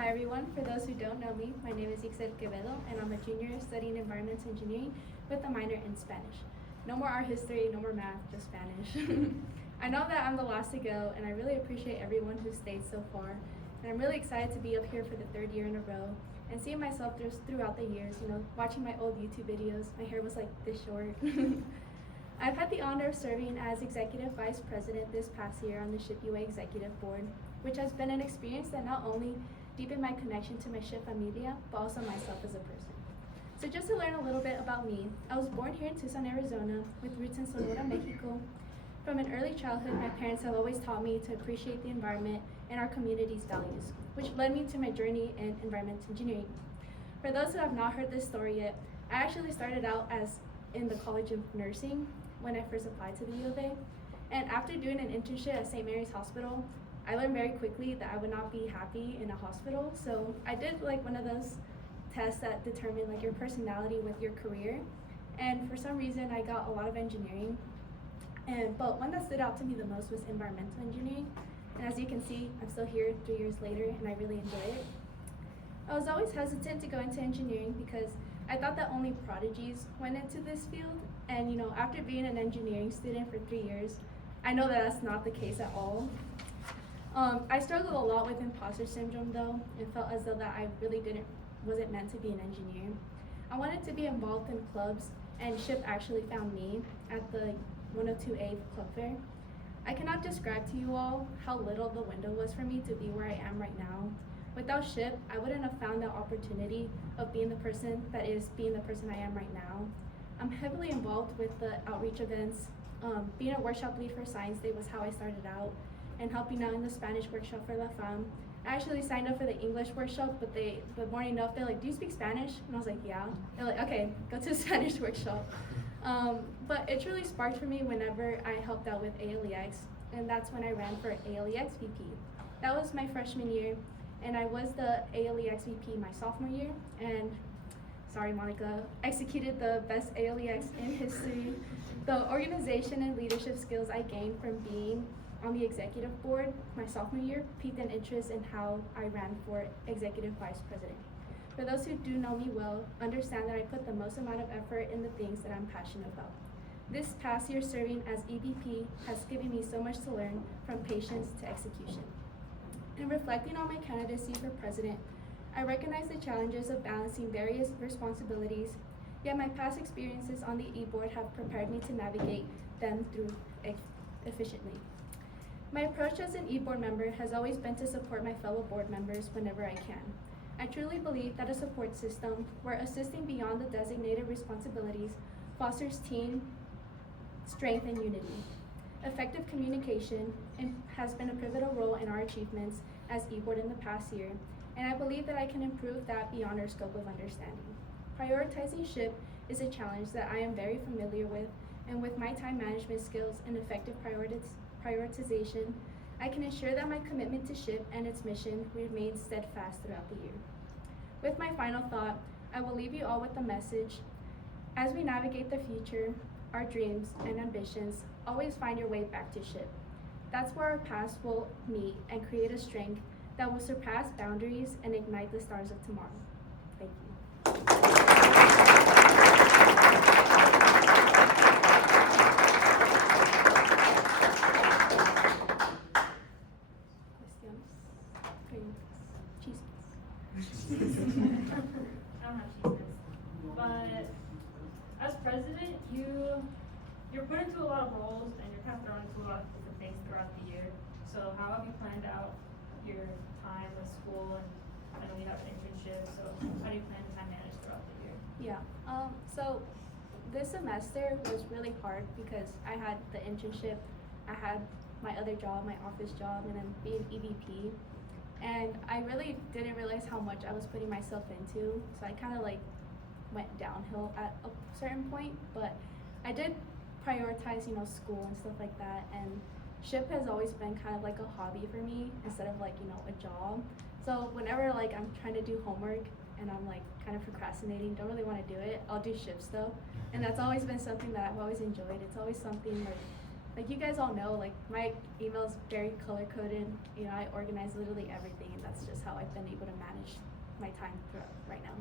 Hi everyone, for those who don't know me, my name is Yixel Quevedo and I'm a junior studying environmental engineering with a minor in Spanish. No more art history, no more math, just Spanish. I know that I'm the last to go and I really appreciate everyone who stayed so far. And I'm really excited to be up here for the third year in a row and seeing myself throughout the years, watching my old YouTube videos, my hair was like this short. I've had the honor of serving as Executive Vice President this past year on the SHPE Executive Board, which has been an experience that not only deepened my connection to my SHPE familia, but also myself as a person. So just to learn a little bit about me, I was born here in Tucson, Arizona, with roots in Sonora, Mexico. From an early childhood, my parents have always taught me to appreciate the environment and our community's values, which led me to my journey in environmental engineering. For those who have not heard this story yet, I actually started out as in the College of Nursing when I first applied to the U of A. And after doing an internship at St. Mary's Hospital, I learned very quickly that I would not be happy in a hospital. So I did like one of those tests that determine like your personality with your career. And for some reason, I got a lot of engineering. But one that stood out to me the most was environmental engineering. And as you can see, I'm still here 3 years later and I really enjoy it. I was always hesitant to go into engineering because I thought that only prodigies went into this field. And after being an engineering student for 3 years, I know that that's not the case at all. I struggled a lot with imposter syndrome though, and felt as though that I really wasn't meant to be an engineer. I wanted to be involved in clubs, and SHPE actually found me at the 102A Club Fair. I cannot describe to you all how little the window was for me to be where I am right now. Without SHPE, I wouldn't have found that opportunity of being the person that is being the person I am right now. I'm heavily involved with the outreach events. Being a workshop lead for Science Day was how I started out, and helping out in the Spanish workshop for La Femme. I actually signed up for the English workshop, but the morning of, they're like, do you speak Spanish? And I was like, yeah. They're like, okay, go to the Spanish workshop. But it truly sparked for me whenever I helped out with ALEX, and that's when I ran for ALEX VP. That was my freshman year, and I was the ALEX VP my sophomore year, and sorry Monica, executed the best ALEX in history. The organization and leadership skills I gained from being on the executive board my sophomore year piqued an interest in how I ran for executive vice president. For those who do know me well, understand that I put the most amount of effort in the things that I'm passionate about. This past year serving as EVP has given me so much to learn, from patience to execution. In reflecting on my candidacy for president, I recognize the challenges of balancing various responsibilities, yet my past experiences on the e-board have prepared me to navigate them through efficiently. My approach as an e-board member has always been to support my fellow board members whenever I can. I truly believe that a support system where assisting beyond the designated responsibilities fosters team strength and unity. Effective communication has been a pivotal role in our achievements as e-board in the past year, and I believe that I can improve that beyond our scope of understanding. Prioritizing SHPE is a challenge that I am very familiar with, and with my time management skills and effective prioritization, I can ensure that my commitment to SHPE and its mission remains steadfast throughout the year. With my final thought, I will leave you all with the message: as we navigate the future, our dreams and ambitions, always find your way back to SHPE. That's where our paths will meet and create a strength that will surpass boundaries and ignite the stars of tomorrow. Thank you. I don't have cheeses. But as president, you're put into a lot of roles and you're kind of thrown into a lot of different things throughout the year. So how have you planned out your time with school? And I know you have an internship, so how do you plan to time manage throughout the year? Yeah. So this semester was really hard because I had the internship, I had my other job, my office job, and then being EVP. And I really didn't realize how much I was putting myself into, so I kind of like went downhill at a certain point, but I did prioritize, school and stuff like that, and SHPE has always been kind of like a hobby for me instead of like, a job. So whenever like I'm trying to do homework and I'm like kind of procrastinating, don't really want to do it, I'll do SHPE though. And that's always been something that I've always enjoyed. It's always something like like you guys all know, like my email is very color coded. You know, I organize literally everything, and that's just how I've been able to manage my time throughout right now.